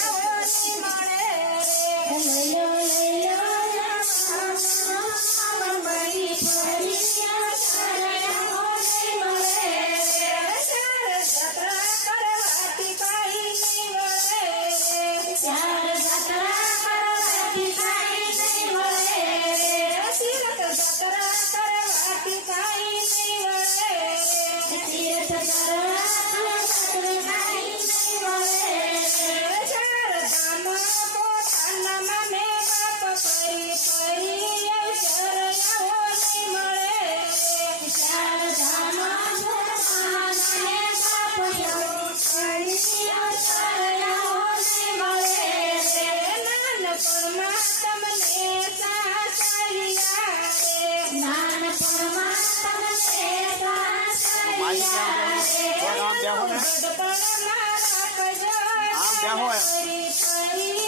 Yes. આમ બેહો એમ.